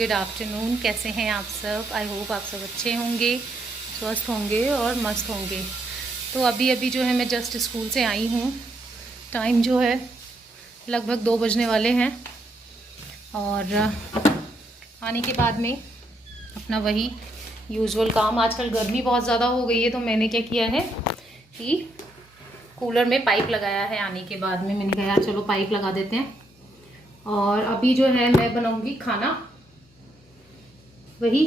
Good afternoon. कैसे हैं आप सब? आई होप आप सब अच्छे होंगे, स्वस्थ होंगे और मस्त होंगे। तो अभी जो है मैं जस्ट स्कूल से आई हूँ। टाइम जो है लगभग 2 बजने वाले हैं और आने के बाद में अपना वही यूजुअल काम। आजकल गर्मी बहुत ज़्यादा हो गई है तो मैंने क्या किया है कि कूलर में पाइप लगाया है। आने के बाद में मैंने कहा यार चलो पाइप लगा देते हैं। और अभी जो है मैं बनाऊंगी खाना, वही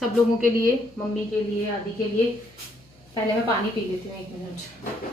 सब लोगों के लिए, मम्मी के लिए, आदि के लिए। पहले मैं पानी पी लेती हूँ, 1 मिनट।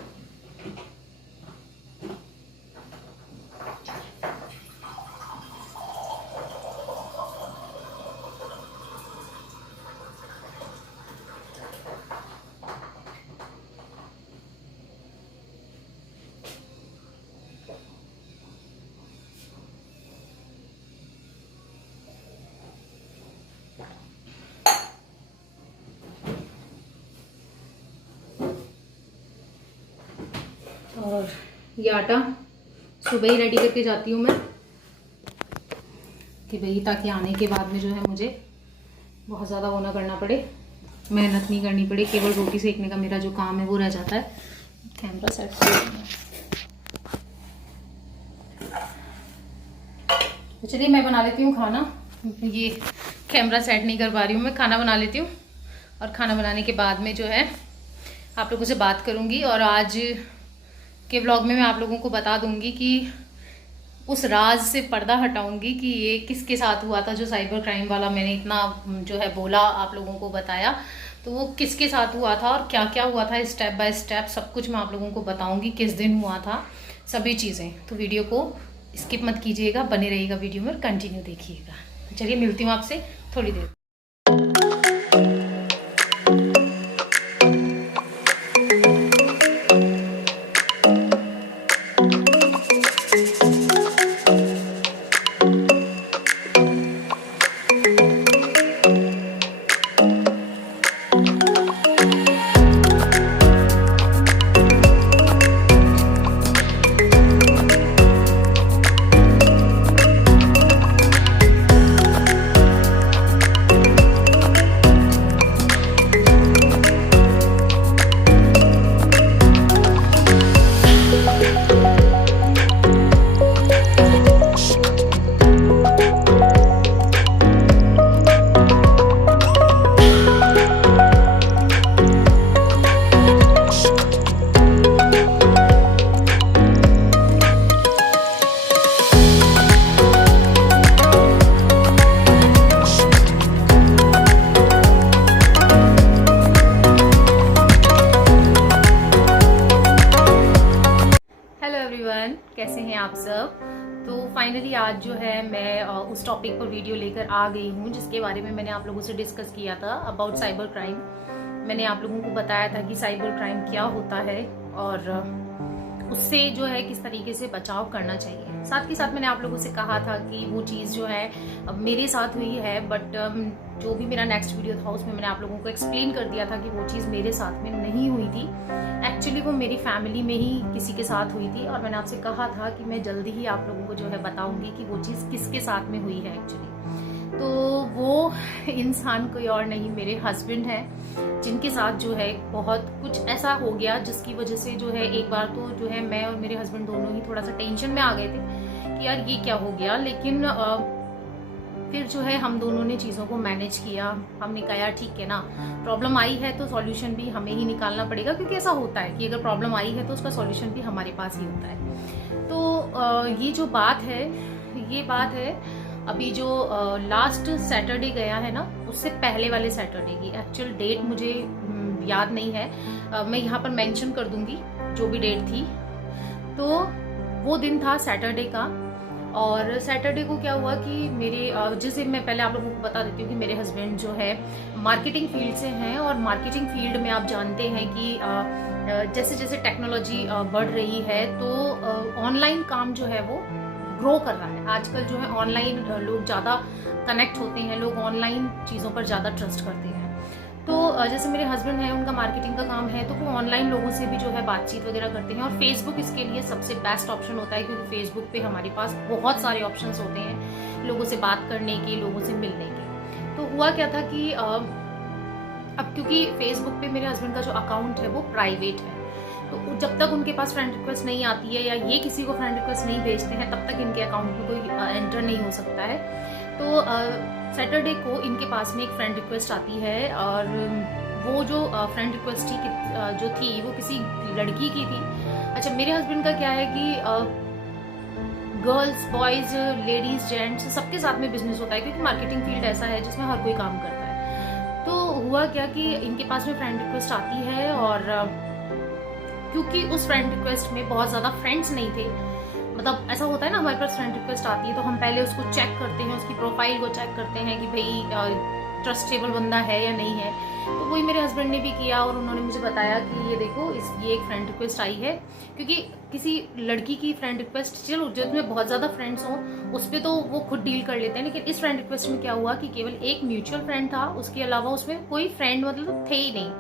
और ये आटा सुबह ही रेडी करके जाती हूँ मैं कि भाई ताकि आने के बाद में जो है मुझे बहुत ज़्यादा वो ना करना पड़े, मेहनत नहीं करनी पड़े। केवल रोटी सेकने का मेरा जो काम है वो रह जाता है। कैमरा सेट तो चलिए मैं बना लेती हूँ खाना। ये कैमरा सेट नहीं कर पा रही हूँ, मैं खाना बना लेती हूँ और खाना बनाने के बाद में जो है आप लोगों से बात करूँगी। और आज के व्लॉग में मैं आप लोगों को बता दूंगी कि उस राज से पर्दा हटाऊंगी कि ये किसके साथ हुआ था। जो साइबर क्राइम वाला मैंने इतना जो है बोला, आप लोगों को बताया, तो वो किसके साथ हुआ था और क्या क्या हुआ था, स्टेप बाय स्टेप सब कुछ मैं आप लोगों को बताऊंगी। किस दिन हुआ था सभी चीज़ें। तो वीडियो को स्किप मत कीजिएगा, बने रहिएगा वीडियो में, कंटिन्यू देखिएगा। चलिए मिलती हूँ आपसे थोड़ी देर। कैसे हैं आप सब? तो फाइनली आज जो है मैं उस टॉपिक पर वीडियो लेकर आ गई हूँ जिसके बारे में मैंने आप लोगों से डिस्कस किया था, अबाउट साइबर क्राइम। मैंने आप लोगों को बताया था कि साइबर क्राइम क्या होता है और उससे जो है किस तरीके से बचाव करना चाहिए। साथ ही साथ मैंने आप लोगों से कहा था कि वो चीज़ जो है मेरे साथ हुई है, बट जो भी मेरा नेक्स्ट वीडियो था उसमें मैंने आप लोगों को एक्सप्लेन कर दिया था कि वो चीज़ मेरे साथ में नहीं हुई थी। एक्चुअली वो मेरी फैमिली में ही किसी के साथ हुई थी और मैंने आपसे कहा था कि मैं जल्दी ही आप लोगों को जो है बताऊंगी कि वो चीज़ किसके साथ में हुई है एक्चुअली। तो वो इंसान कोई और नहीं, मेरे हस्बैंड हैं, जिनके साथ जो है बहुत कुछ ऐसा हो गया जिसकी वजह से जो है एक बार तो जो है मैं और मेरे हस्बैंड दोनों ही थोड़ा सा टेंशन में आ गए थे कि यार ये क्या हो गया। लेकिन फिर जो है हम दोनों ने चीज़ों को मैनेज किया। हमने कहा यार ठीक है ना, प्रॉब्लम आई है तो सॉल्यूशन भी हमें ही निकालना पड़ेगा, क्योंकि ऐसा होता है कि अगर प्रॉब्लम आई है तो उसका सॉल्यूशन भी हमारे पास ही होता है। तो ये जो बात है, ये बात है अभी जो लास्ट सैटरडे गया है ना, उससे पहले वाले सैटरडे की एक्चुअल डेट मुझे याद नहीं है। मैं यहाँ पर मेंशन कर दूंगी जो भी डेट थी। तो वो दिन था सैटरडे का। और सैटरडे को क्या हुआ कि मेरे जिस दिन, मैं पहले आप लोगों को बता देती हूँ कि मेरे हस्बैंड जो है मार्केटिंग फील्ड से हैं और मार्केटिंग फील्ड में आप जानते हैं कि जैसे जैसे टेक्नोलॉजी बढ़ रही है तो ऑनलाइन काम जो है वो ग्रो कर रहा है। आजकल जो है ऑनलाइन लोग ज़्यादा कनेक्ट होते हैं, लोग ऑनलाइन चीज़ों पर ज़्यादा ट्रस्ट करते हैं। तो जैसे मेरे हस्बैंड है, उनका मार्केटिंग का काम है, तो वो ऑनलाइन लोगों से भी जो है बातचीत वगैरह करते हैं। और फेसबुक इसके लिए सबसे बेस्ट ऑप्शन होता है, क्योंकि फेसबुक पे हमारे पास बहुत सारे ऑप्शंस होते हैं लोगों से बात करने के, लोगों से मिलने के। तो हुआ क्या था कि अब क्योंकि फेसबुक पे मेरे हस्बैंड का जो अकाउंट है वो प्राइवेट है, तो जब तक उनके पास फ्रेंड रिक्वेस्ट नहीं आती है या ये किसी को फ्रेंड रिक्वेस्ट नहीं भेजते हैं तब तक इनके अकाउंट में कोई एंटर नहीं हो सकता है। तो सैटरडे को इनके पास में एक फ्रेंड रिक्वेस्ट आती है और वो जो फ्रेंड रिक्वेस्ट जो थी वो किसी लड़की की थी। अच्छा, मेरे हस्बैंड का क्या है कि गर्ल्स, बॉयज, लेडीज, जेंट्स सबके साथ में बिजनेस होता है, क्योंकि मार्केटिंग फील्ड ऐसा है जिसमें हर कोई काम करता है। तो हुआ क्या कि इनके पास में फ्रेंड रिक्वेस्ट आती है और क्योंकि उस फ्रेंड रिक्वेस्ट में बहुत ज़्यादा फ्रेंड्स नहीं थे, मतलब ऐसा होता है ना हमारे पास फ्रेंड रिक्वेस्ट आती है तो हम पहले उसको चेक करते हैं, उसकी प्रोफाइल को चेक करते हैं कि भाई ट्रस्टेबल बंदा है या नहीं है। तो वही मेरे हस्बैंड ने भी किया और उन्होंने मुझे बताया कि ये देखो ये एक फ्रेंड रिक्वेस्ट आई है, क्योंकि किसी लड़की की फ्रेंड रिक्वेस्ट चलो जिसमें बहुत ज़्यादा फ्रेंड्स हों उस पर तो वो खुद डील कर लेते हैं, लेकिन इस फ्रेंड रिक्वेस्ट में क्या हुआ कि केवल एक म्यूचुअल फ्रेंड था, उसके अलावा उसमें कोई फ्रेंड मतलब थे ही नहीं,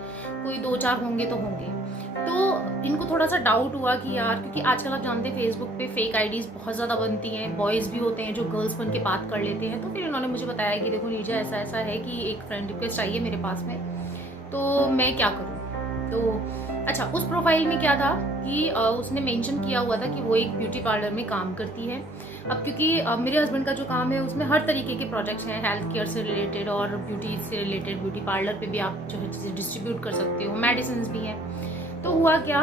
कोई 2-4 होंगे तो होंगे। तो इनको थोड़ा सा डाउट हुआ कि यार, क्योंकि आजकल आप जानते हैं फेसबुक पे फेक आईडीज बहुत ज़्यादा बनती हैं, बॉयज़ भी होते हैं जो गर्ल्स बन के बात कर लेते हैं। तो फिर इन्होंने मुझे बताया कि देखो नीजा ऐसा ऐसा है कि एक फ्रेंड रिक्वेस्ट आई है मेरे पास में, तो मैं क्या करूँ। तो अच्छा, उस प्रोफाइल में क्या था कि उसने मेंशन किया हुआ था कि वो एक ब्यूटी पार्लर में काम करती है। अब क्योंकि मेरे हस्बैंड का जो काम है उसमें हर तरीके के प्रोजेक्ट्स हैं, हेल्थ केयर से रिलेटेड और ब्यूटी से रिलेटेड, ब्यूटी पार्लर पे भी आप जो है डिस्ट्रीब्यूट कर सकते हो, मेडिसिन भी हैं। तो हुआ क्या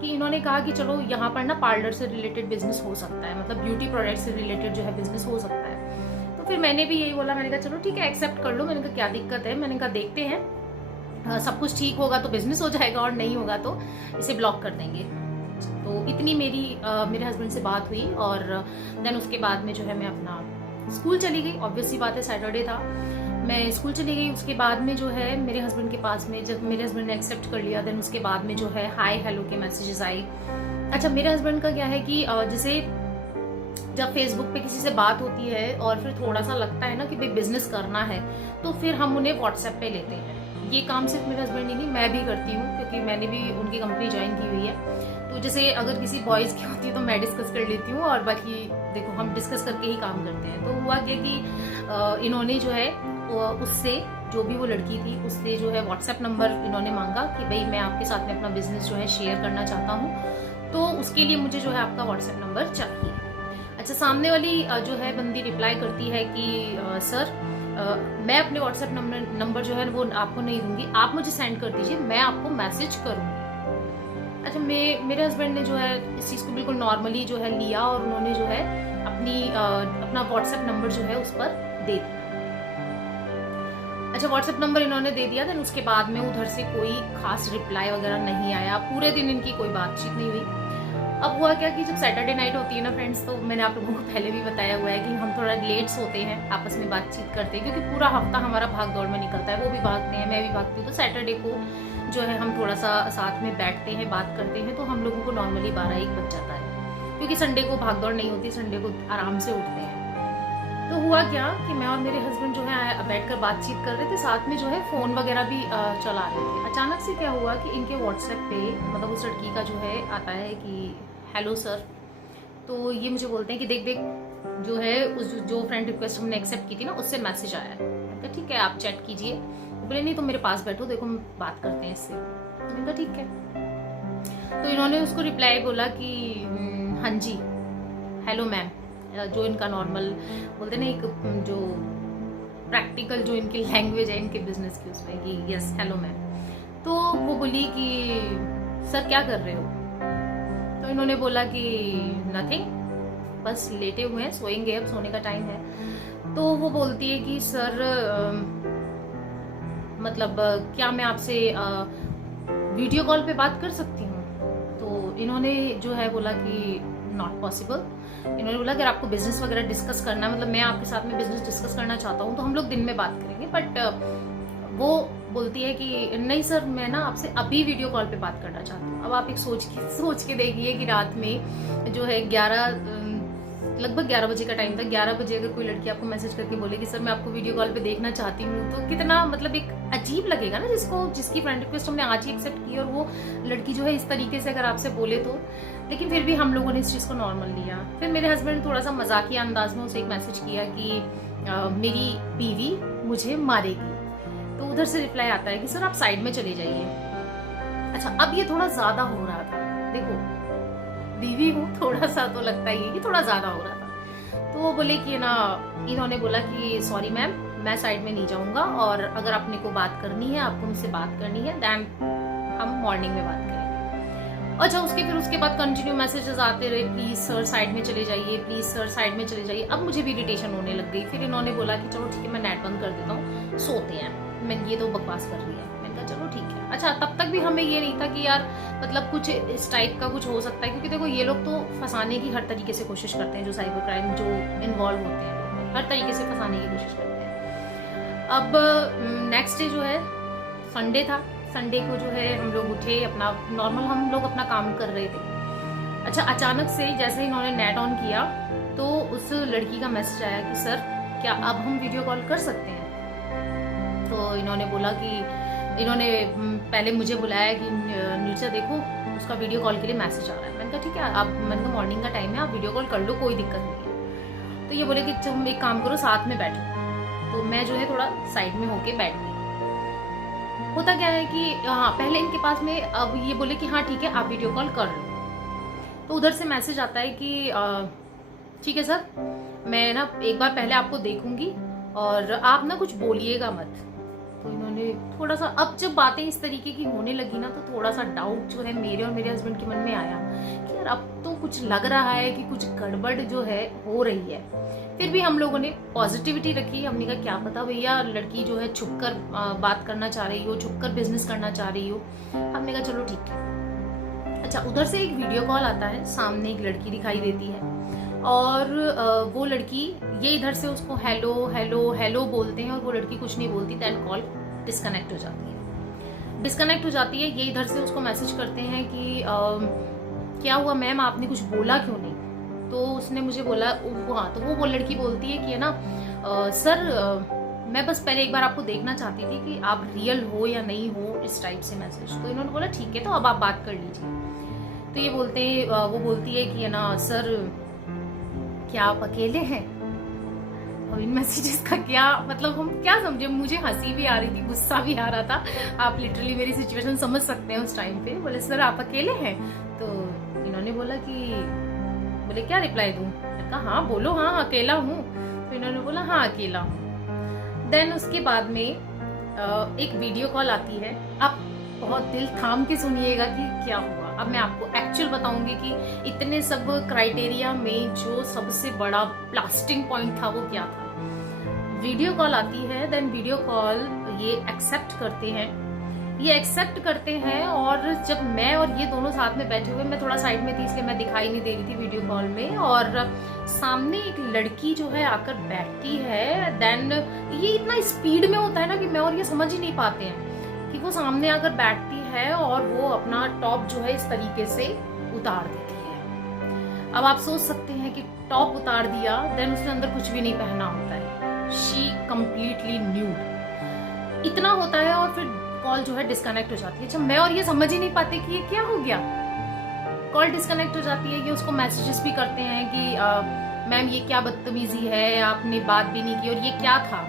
कि इन्होंने कहा कि चलो यहाँ पर ना पार्लर से रिलेटेड बिजनेस हो सकता है, मतलब ब्यूटी प्रोडक्ट से रिलेटेड जो है बिजनेस हो सकता है। तो फिर मैंने भी यही बोला, मैंने कहा चलो ठीक है एक्सेप्ट कर लो। मैंने कहा क्या दिक्कत है, मैंने कहा देखते हैं, सब कुछ ठीक होगा तो बिजनेस हो जाएगा और नहीं होगा तो इसे ब्लॉक कर देंगे। तो इतनी मेरे हस्बैंड से बात हुई और देन उसके बाद में जो है मैं अपना स्कूल चली गई। ऑब्वियसली बात है सैटरडे था, मैं स्कूल चली गई। उसके बाद में जो है मेरे हस्बैंड के पास में जब मेरे हस्बैंड ने एक्सेप्ट कर लिया, देन उसके बाद में जो है हाय हेलो के मैसेजेस आई। अच्छा, मेरे हस्बैंड का क्या है कि जैसे जब फेसबुक पे किसी से बात होती है और फिर थोड़ा सा लगता है ना कि भाई बिजनेस करना है, तो फिर हम उन्हें व्हाट्सएप पे लेते हैं। ये काम सिर्फ मेरे हस्बैंड ही नहीं, मैं भी करती हूँ, क्योंकि मैंने भी उनकी कंपनी ज्वाइन की हुई है। तो जैसे अगर किसी बॉयज़ की होती है तो मैं डिस्कस कर लेती हूँ और बाकी देखो हम डिस्कस करके ही काम करते हैं। तो हुआ क्या कि इन्होंने जो है उससे, जो भी वो लड़की थी उससे जो है व्हाट्सएप नंबर इन्होंने मांगा कि भाई मैं आपके साथ में अपना बिजनेस जो है शेयर करना चाहता हूँ, तो उसके लिए मुझे जो है आपका व्हाट्सएप नंबर चाहिए। अच्छा, सामने वाली जो है बंदी रिप्लाई करती है कि सर मैं अपने व्हाट्सएप नंबर जो है वो आपको नहीं दूंगी, आप मुझे सेंड कर दीजिए, मैं आपको मैसेज करूँगी। अच्छा, मेरे हस्बैंड ने जो है इस चीज़ को बिल्कुल नॉर्मली जो है लिया और उन्होंने जो है अपना व्हाट्सएप नंबर जो है उस पर दे दिया। अच्छा, व्हाट्सएप नंबर इन्होंने दे दिया, देन उसके बाद में उधर से कोई खास रिप्लाई वगैरह नहीं आया, पूरे दिन इनकी कोई बातचीत नहीं हुई। अब हुआ क्या कि जब सैटरडे नाइट होती है ना फ्रेंड्स, तो मैंने आप लोगों को पहले भी बताया हुआ है कि हम थोड़ा लेट सोते हैं, आपस में बातचीत करते हैं, क्योंकि पूरा हफ्ता हमारा भाग दौड़ में निकलता है, वो भी भागते हैं मैं भी भागती हूँ। तो सैटरडे को जो है हम थोड़ा सा साथ में बैठते हैं, बात करते हैं, तो हम लोगों को नॉर्मली 12-1 बज जाता है, क्योंकि संडे को भाग दौड़ नहीं होती, संडे को आराम से उठते हैं। तो हुआ क्या कि मैं और मेरे हस्बैंड जो है बैठकर बातचीत कर रहे थे, साथ में जो है फ़ोन वगैरह भी चला रहे थे। अचानक से क्या हुआ कि इनके व्हाट्सएप पे मतलब उस लड़की का जो है आता है कि हेलो सर। तो ये मुझे बोलते हैं कि देख देख जो है उस जो फ्रेंड रिक्वेस्ट हमने एक्सेप्ट की थी ना उससे मैसेज आया है। तो ठीक है आप चैट कीजिए। बोले नहीं तुम मेरे पास बैठो, देखो हम बात करते हैं इससे। मैंने कहा ठीक है। तो इन्होंने उसको रिप्लाई बोला कि हाँ जी हेलो मैम, जो इनका नॉर्मल बोलते ना एक जो प्रैक्टिकल जो इनकी लैंग्वेज है इनके बिजनेस की, उसमें कि यस हेलो मैम। तो वो बोली कि सर क्या कर रहे हो। तो इन्होंने बोला कि नथिंग, बस लेटे हुए हैं, सोएंगे, अब सोने का टाइम है। तो वो बोलती है कि सर मतलब क्या मैं आपसे वीडियो कॉल पे बात कर सकती हूँ। तो इन्होंने जो है बोला कि नॉट पॉसिबल। इन्होंने बोला अगर आपको बिजनेस वगैरह डिस्कस करना है, मतलब मैं आपके साथ में बिजनेस डिस्कस करना चाहता हूँ तो हम लोग दिन में बात करेंगे। बट वो बोलती है कि नहीं सर मैं ना आपसे अभी वीडियो कॉल पे बात करना चाहती हूँ। अब आप एक सोच के देखिए कि रात में जो है लगभग 11 बजे का टाइम था। 11 बजे अगर कोई लड़की आपको मैसेज करके बोले कि सर मैं आपको वीडियो कॉल पे देखना चाहती हूँ, तो कितना मतलब एक अजीब लगेगा ना, जिसकी फ्रेंड रिक्वेस्ट हमने आज ही एक्सेप्ट की और वो लड़की जो है इस तरीके से अगर आपसे बोले तो। लेकिन फिर भी हम लोगों ने इस चीज़ को नॉर्मल लिया। फिर मेरे हस्बैंड ने थोड़ा सा मजाकिया अंदाज में उसे एक मैसेज किया कि मेरी बीवी मुझे मारेगी। तो उधर से रिप्लाई आता है कि सर आप साइड में चले जाइए। अच्छा, अब ये थोड़ा ज्यादा हो रहा था। देखो बीवी हूँ, थोड़ा सा तो लगता ही है कि थोड़ा ज्यादा हो रहा था। तो वो बोले कि ना, इन्होंने बोला कि सॉरी मैम, मैं साइड में नहीं जाऊंगा, और अगर आपने को बात करनी है, आपको मुझसे बात करनी है, देन हम मॉर्निंग में बात करेंगे। अच्छा, उसके बाद कंटिन्यू मैसेजेस आते रहे, प्लीज सर साइड में चले जाइए, प्लीज सर साइड में चले जाइए। अब मुझे भी इरिटेशन होने लग गई। फिर इन्होंने बोला कि चलो ठीक है, मैं नेट बंद कर देता हूँ, सोते हैं। मैं ये तो बकवास कर रही है। मैंने कहा चलो ठीक है। अच्छा, तब तक भी हमें ये नहीं था कि यार मतलब कुछ इस टाइप का कुछ हो सकता है, क्योंकि देखो ये लोग तो फंसाने की हर तरीके से कोशिश करते हैं। जो साइबर क्राइम जो इन्वॉल्व होते हैं, हर तरीके से फंसाने की कोशिश करते हैं। अब नेक्स्ट डे जो है संडे था। संडे को जो है हम लोग उठे, अपना नॉर्मल हम लोग अपना काम कर रहे थे। अच्छा, अचानक से जैसे ही इन्होंने नेट ऑन किया तो उस लड़की का मैसेज आया कि सर क्या अब हम वीडियो कॉल कर सकते हैं। तो इन्होंने बोला कि इन्होंने पहले मुझे बुलाया कि नीचे देखो, उसका वीडियो कॉल के लिए मैसेज आ रहा है। मैंने कहा ठीक है, आप, मैंने कहा मॉर्निंग का टाइम है, आप वीडियो कॉल कर लो, कोई दिक्कत नहीं है। तो ये बोले कि तुम एक काम करो, साथ में बैठो। तो मैं जो है थोड़ा साइड में होके बैठ गई। होता क्या है कि हाँ, पहले इनके पास में, अब ये बोले कि हाँ ठीक है, आप वीडियो कॉल कर लो। तो उधर से मैसेज आता है कि ठीक है सर, मैं ना एक बार पहले आपको देखूंगी और आप ना कुछ बोलिएगा मत। तो इन्होंने थोड़ा सा, अब जब बातें इस तरीके की होने लगी ना, तो थोड़ा सा डाउट जो है मेरे और मेरे हस्बैंड के मन में आया कि यार अब तो कुछ लग रहा है कि कुछ गड़बड़ जो है हो रही है। फिर भी हम लोगों ने पॉजिटिविटी रखी। हमने कहा क्या पता भैया लड़की जो है छुपकर बात करना चाह रही हो, छुपकर बिजनेस करना चाह रही हो। हमने कहा चलो ठीक है। अच्छा, उधर से एक वीडियो कॉल आता है, सामने एक लड़की दिखाई देती है और वो लड़की, ये इधर से उसको हेलो हेलो हेलो बोलते हैं और वो लड़की कुछ नहीं बोलती। देन कॉल डिस्कनेक्ट हो जाती है। डिस्कनेक्ट हो जाती है, ये इधर से उसको मैसेज करते हैं कि क्या हुआ मैम, आपने कुछ बोला क्यों नहीं। तो उसने मुझे बोला, हाँ, तो वो लड़की बोलती है कि ना सर मैं बस पहले एक बार आपको देखना चाहती थी कि आप रियल हो या नहीं हो, इस टाइप से मैसेज। तो इन्होंने बोला ठीक है, तो अब आप बात कर लीजिए। तो ये बोलते हैं, वो बोलती है कि ना सर क्या आप अकेले हैं। अब इन मैसेजेस का क्या मतलब, हम क्या समझे। मुझे हंसी भी आ रही थी, गुस्सा भी आ रहा था। आप लिटरली मेरी सिचुएशन समझ सकते हैं उस टाइम पे। बोले सर आप अकेले हैं। तो इन्होंने बोला कि, बोले क्या रिप्लाई दूं। मैंने कहा हाँ बोलो, हाँ अकेला हूँ। तो इन्होंने बोला हाँ अकेला हूँ। देन उसके बाद में एक वीडियो कॉल आती है। आप बहुत दिल थाम के सुनिएगा कि क्या हुआ। अब मैं आपको एक्चुअल बताऊंगी कि इतने सब क्राइटेरिया में जो सबसे बड़ा ब्लास्टिंग पॉइंट था वो क्या था। वीडियो कॉल आती है, देन वीडियो कॉल ये एक्सेप्ट करते हैं, और जब मैं और ये दोनों साथ में बैठे हुए, मैं थोड़ा साइड में थी इसलिए मैं दिखाई नहीं दे रही थी वीडियो कॉल में, और सामने एक लड़की जो है आकर बैठती है। देन ये इतना स्पीड में होता है ना कि मैं और ये समझ ही नहीं पाते हैं कि वो सामने आकर बैठती है और वो अपना टॉप जो है इस तरीके से उतार देती है। अब आप सोच सकते हैं कि टॉप उतार दिया, देन उसने अंदर कुछ भी नहीं पहना होता है। She completely nude. इतना होता है और फिर कॉल जो है डिस्कनेक्ट हो जाती है। अच्छा, मैं और ये समझ ही नहीं पाते कि ये क्या हो गया। कॉल डिस्कनेक्ट हो जाती है। ये उसको मैसेजेस भी करते हैं कि मैम ये क्या बदतमीजी है, आपने बात भी नहीं की, और ये क्या था,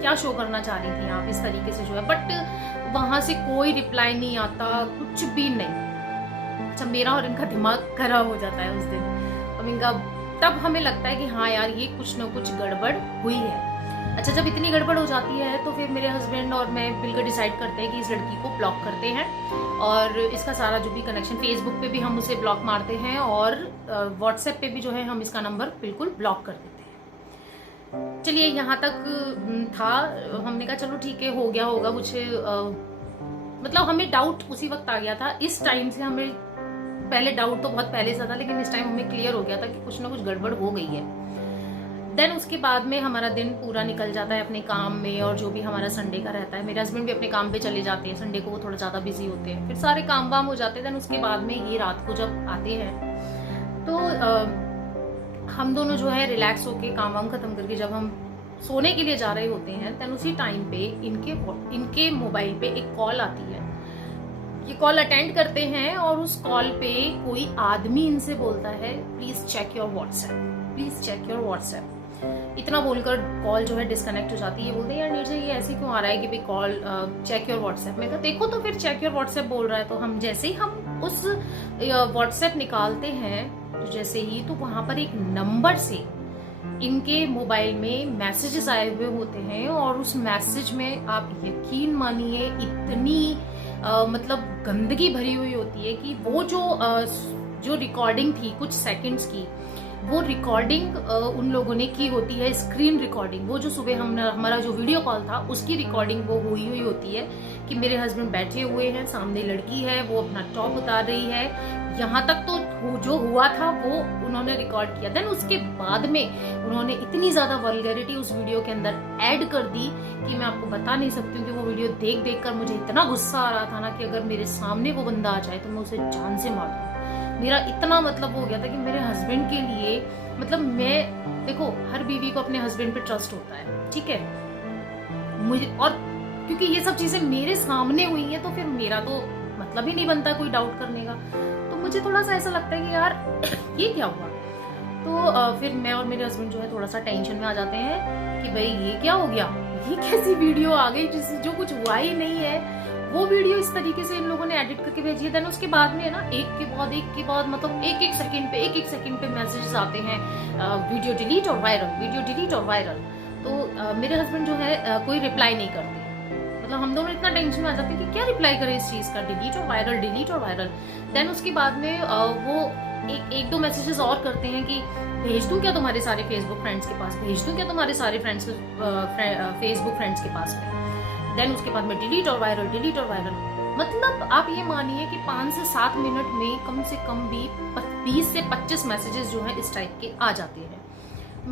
क्या शो करना चाह रही थी आप, इस तरीके से जो है। बट वहां से कोई रिप्लाई नहीं आता, कुछ भी नहीं। अच्छा, मेरा और इनका दिमाग खराब हो जाता है उस दिन। अब इनका, तब हमें लगता है कि हाँ यार ये कुछ ना कुछ गड़बड़ हुई है। अच्छा, जब इतनी गड़बड़ हो जाती है तो फिर मेरे हस्बैंड और मैं मिलकर डिसाइड करते हैं कि इस लड़की को ब्लॉक करते हैं, और इसका सारा जो भी कनेक्शन, फेसबुक पे भी हम उसे ब्लॉक मारते हैं, और व्हाट्सएप पे भी जो है हम इसका नंबर बिल्कुल ब्लॉक कर देते हैं। चलिए यहाँ तक था। हमने कहा चलो ठीक है, हो गया होगा कुछ, मतलब हमें डाउट उसी वक्त आ गया था। इस टाइम से हमें, पहले डाउट तो बहुत पहले से था, लेकिन इस टाइम हमें क्लियर हो गया था कि कुछ ना कुछ गड़बड़ हो गई है। देन उसके बाद में हमारा दिन पूरा निकल जाता है अपने काम में, और जो भी हमारा संडे का रहता है, मेरे हस्बैंड भी अपने काम पे चले जाते हैं, संडे को वो थोड़ा ज़्यादा बिजी होते हैं, फिर सारे काम वाम हो जाते हैं। देन उसके बाद में ये रात को जब आते हैं तो हम दोनों जो है रिलैक्स होके काम वाम खत्म करके जब हम सोने के लिए जा रहे होते हैं, देन उसी टाइम पे इनके मोबाइल पे एक कॉल आती है। ये कॉल अटेंड करते हैं और उस कॉल पे कोई आदमी इनसे बोलता है please check your WhatsApp, please check your WhatsApp. इतना बोलकर कॉल जो है डिस्कनेक्ट हो जाती है। ये बोलते हैं यार नीरजा ये ऐसे क्यों आ रहा है कि भाई कॉल चेक योर व्हाट्सएप। मैं कहा देखो तो फिर चेक योर व्हाट्सएप बोल रहा है। तो हम जैसे ही हम उस व्हाट्सएप निकालते हैं तो जैसे ही तो वहां पर एक नंबर से इनके मोबाइल में मैसेजेस आए हुए होते हैं और उस मैसेज में आप यकीन मानिए इतनी मतलब गंदगी भरी हुई होती है कि वो जो रिकॉर्डिंग थी कुछ सेकंड्स की, वो रिकॉर्डिंग उन लोगों ने की होती है, स्क्रीन रिकॉर्डिंग। वो जो सुबह हमारा जो वीडियो कॉल था उसकी रिकॉर्डिंग वो हुई हुई होती है कि मेरे हस्बैंड बैठे हुए हैं, सामने लड़की है, वो अपना टॉप उतार रही है। यहाँ तक तो जो हुआ था वो उन्होंने रिकॉर्ड किया। देन उसके बाद में उन्होंने इतनी ज्यादा वल्गैरिटी उस वीडियो के अंदर ऐड कर दी कि मैं आपको बता नहीं सकती हूँ कि वो वीडियो देख देख कर मुझे इतना गुस्सा आ रहा था ना कि अगर मेरे सामने वो बंदा आ जाए तो मैं उसे जान से मार दूँ। मेरा इतना मतलब हो गया था कि मेरे हस्बैंड के लिए मतलब मैं देखो हर बीवी को अपने हस्बैंड पे ट्रस्ट होता है, ठीक है, मुझे और क्योंकि ये सब चीजें मेरे सामने हुई हैं तो फिर मेरा तो मतलब ही नहीं बनता कोई डाउट करने का। तो मुझे थोड़ा सा ऐसा लगता है कि यार ये क्या हुआ। तो फिर मैं और मेरे हस्बैंड जो है थोड़ा सा टेंशन में आ जाते हैं कि भाई ये क्या हो गया, ये कैसी वीडियो आ गई जो कुछ हुआ ही नहीं है। वो वीडियो इस तरीके से इन लोगों ने एडिट करके भेजी है। देन उसके बाद में ना एक के बाद मतलब एक सेकंड पे मैसेजेस आते हैं, वीडियो डिलीट और वायरल, वीडियो डिलीट और वायरल। तो मेरे हस्बैंड जो है कोई रिप्लाई नहीं करते। मतलब हम दोनों इतना टेंशन में आ जाते हैं कि क्या रिप्लाई करें इस चीज का, डिलीट और वायरल, डिलीट और वायरल। देन उसके बाद में वो एक दो मैसेजेस और करते हैं कि भेज दूं क्या तुम्हारे सारे फेसबुक फ्रेंड्स के पास, भेज दूं क्या तुम्हारे सारे फ्रेंड्स फेसबुक फ्रेंड्स के पास में। देन उसके बाद में डिलीट और वायरल, डिलीट और वायरल। मतलब आप ये मानिए कि 5 से 7 मिनट में कम से कम भी 20 से 25 मैसेजेस जो है इस टाइप के आ जाते हैं।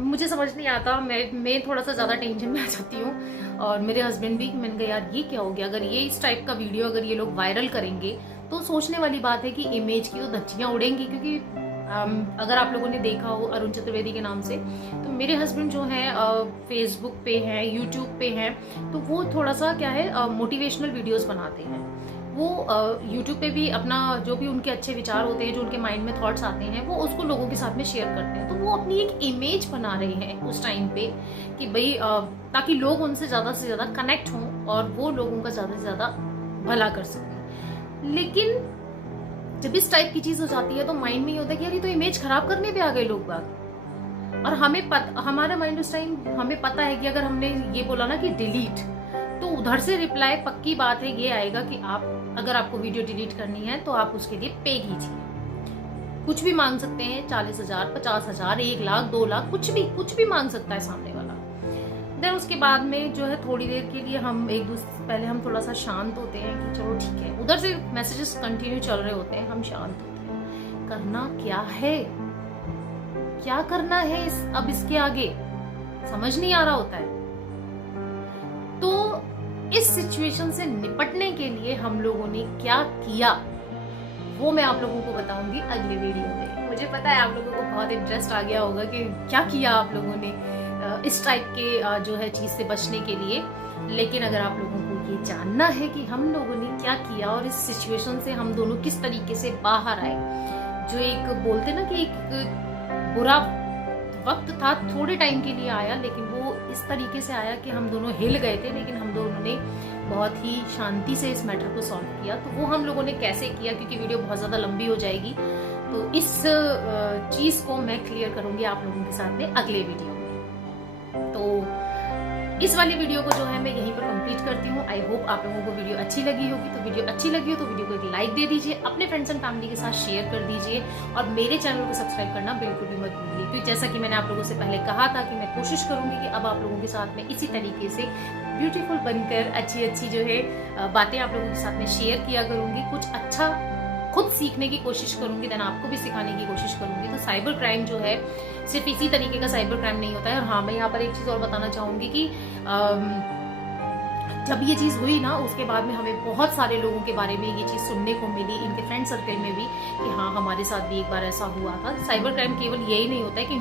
मुझे समझ नहीं आता, मैं थोड़ा सा ज्यादा टेंशन में आ जाती हूँ और मेरे हस्बैंड भी। मैंने कहा यार ये क्या हो गया, अगर ये इस टाइप का वीडियो अगर ये लोग वायरल करेंगे तो सोचने वाली बात है कि इमेज की तो धज्जियां उड़ेंगी। क्योंकि अगर आप लोगों ने देखा हो अरुण चतुर्वेदी के नाम से, तो मेरे हस्बैंड जो है फेसबुक पे हैं, यूट्यूब पे हैं, तो वो थोड़ा सा क्या है मोटिवेशनल वीडियोस बनाते हैं। वो यूट्यूब पे भी अपना जो भी उनके अच्छे विचार होते हैं, जो उनके माइंड में थॉट्स आते हैं, वो उसको लोगों के साथ में शेयर करते हैं। तो वो अपनी एक इमेज बना रहे हैं उस टाइम पे कि भाई ताकि लोग उनसे से ज्यादा कनेक्ट हों और वो लोगों का ज्यादा से ज्यादा भला कर सकें। लेकिन जब इस टाइप की चीज हो जाती है तो माइंड में ये होता है कि यार ये तो इमेज खराब करने पे आ गए लोग बात। और हमारा माइंड उस टाइम हमें पता है कि अगर हमने ये बोला ना कि डिलीट, तो उधर से रिप्लाई पक्की बात है ये आएगा कि आप अगर आपको वीडियो डिलीट करनी है तो आप उसके लिए पे कीजिए। कुछ भी मांग सकते हैं, 40,000, 50,000, 1 लाख, 2 लाख, कुछ भी मांग सकता है सामने वाला। देन उसके बाद में जो है थोड़ी देर के लिए हम एक दूसरे पहले हम थोड़ा सा शांत होते हैं कि चलो ठीक है। उधर से मैसेजेस कंटिन्यू चल रहे होते हैं, हम शांत होते हैं। करना क्या है, क्या करना है अब इसके आगे समझ नहीं आ रहा होता है। तो इस सिचुएशन से निपटने के लिए हम लोगों ने क्या किया वो मैं आप लोगों को बताऊंगी अगले वीडियो में। मुझे पता है आप लोगों को बहुत इंटरेस्ट आ गया होगा कि क्या किया आप लोगों ने इस टाइप के जो है चीज से बचने के लिए। लेकिन अगर आप लोगों को ये जानना है कि हम लोगों ने क्या किया और इस सिचुएशन से हम दोनों किस तरीके से बाहर आए, जो एक बोलते ना कि एक बुरा वक्त था, थोड़े टाइम के लिए आया, लेकिन वो इस तरीके से आया कि हम दोनों हिल गए थे, लेकिन हम दोनों ने बहुत ही शांति से इस मैटर को सॉल्व किया। तो वो हम लोगों ने कैसे किया, क्योंकि वीडियो बहुत ज़्यादा लंबी हो जाएगी, तो इस चीज़ को मैं क्लियर करूंगी आप लोगों के साथ में अगले वीडियो में। तो इस वाली वीडियो को जो है मैं यहीं पर कंप्लीट करती हूँ। आई होप आप लोगों को वीडियो अच्छी लगी होगी। तो वीडियो अच्छी लगी हो तो वीडियो को एक लाइक दे दीजिए, अपने फ्रेंड्स एंड फैमिली के साथ शेयर कर दीजिए और मेरे चैनल को सब्सक्राइब करना बिल्कुल भी मत भूलिए। क्योंकि जैसा कि मैंने आप लोगों से पहले कहा था कि मैं कोशिश करूंगी कि अब आप लोगों के साथ में इसी तरीके से ब्यूटीफुल बनकर अच्छी जो है बातें आप लोगों के साथ में शेयर किया करूंगी। कुछ अच्छा खुद सीखने की कोशिश करूंगी, देन आपको भी सिखाने की कोशिश करूंगी। तो साइबर क्राइम जो है सिर्फ इसी तरीके का साइबर क्राइम नहीं होता है। और हाँ, मैं यहाँ पर एक चीज़ और बताना चाहूंगी कि जब ये चीज़ हुई ना, उसके बाद में हमें बहुत सारे लोगों के बारे में ये चीज़ सुनने को मिली, इनके फ्रेंड सर्कल में भी, कि हाँ हमारे साथ भी एक बार ऐसा हुआ था। साइबर क्राइम केवल यही नहीं होता है कि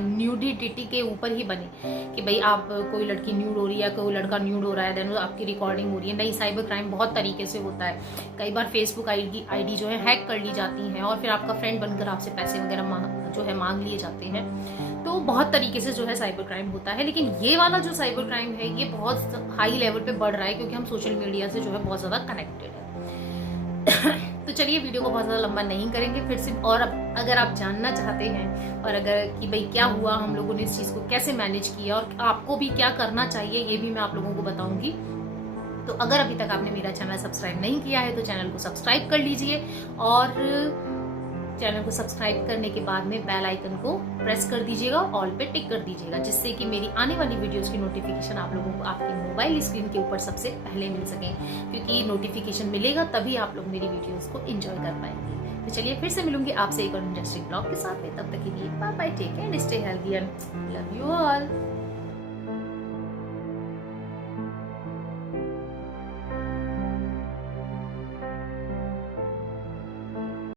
न्यूडिटी के ऊपर ही बने कि भाई आप कोई लड़की न्यूड हो रही है, कोई लड़का न्यूड हो रहा है, देन आपकी रिकॉर्डिंग हो रही है। नहीं, साइबर क्राइम बहुत तरीके से होता है। कई बार फेसबुक आईडी जो है हैक कर ली जाती है और फिर आपका फ्रेंड बनकर आपसे पैसे वगैरह जो है मांग लिए जाते हैं। तो बहुत तरीके से जो है साइबर क्राइम होता है, लेकिन ये वाला जो साइबर क्राइम है ये बहुत हाई लेवल पे बढ़ रहा है क्योंकि हम सोशल मीडिया से जो है बहुत ज़्यादा कनेक्टेड है। तो चलिए वीडियो को बहुत ज़्यादा लंबा नहीं करेंगे फिर से। और अब अगर आप जानना चाहते हैं और अगर कि भाई क्या हुआ, हम लोगों ने इस चीज़ को कैसे मैनेज किया और आपको भी क्या करना चाहिए, ये भी मैं आप लोगों को बताऊंगी। तो अगर अभी तक आपने मेरा चैनल सब्सक्राइब नहीं किया है तो चैनल को सब्सक्राइब कर लीजिए, और चैनल को सब्सक्राइब करने के बाद में बेल आइकन को प्रेस कर दीजिएगा, ऑल पे टिक कर दीजिएगा, जिससे कि मेरी आने वाली वीडियोस की नोटिफिकेशन आप लोगों को आपकी मोबाइल स्क्रीन के ऊपर सबसे पहले मिल सके, क्योंकि नोटिफिकेशन मिलेगा तभी आप लोग मेरी वीडियोस को एंजॉय कर पाएंगे। तो चलिए फिर से मिलूंगी आपसे एक और इंटरेस्टिंग ब्लॉग के साथ में, तब तक के लिए bye bye, take care and stay healthy and love you all.